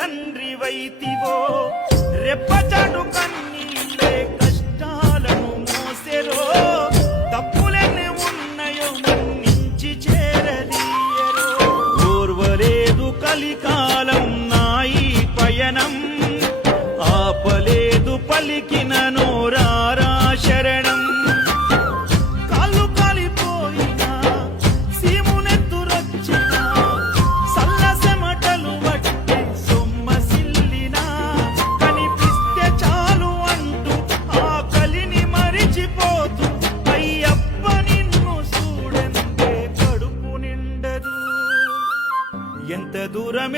తండ్రి వైతివో రెప్పచాటు కన్నీళ్ళే కష్టాలను మోసెరో తప్పులెన్ని ఉన్నాయో మన్నించి చేరదీయరో ఓర్వలేదు కలికాలం నాయి పయనం ఆపలేదు పలికిన నోరారా శరణం కాళ్ళు కాలిపోయినా సీమునెత్తురొచ్చినా సల్ల సెమటలు వట్టే సొమ్మసిల్లినా కనిపిస్తే చాలు అంటూ ఆకలిని మరిచిపోతూ అయ్యప్ప నిన్ను చూడందే కడుపు నిండదు ఎంత దూరం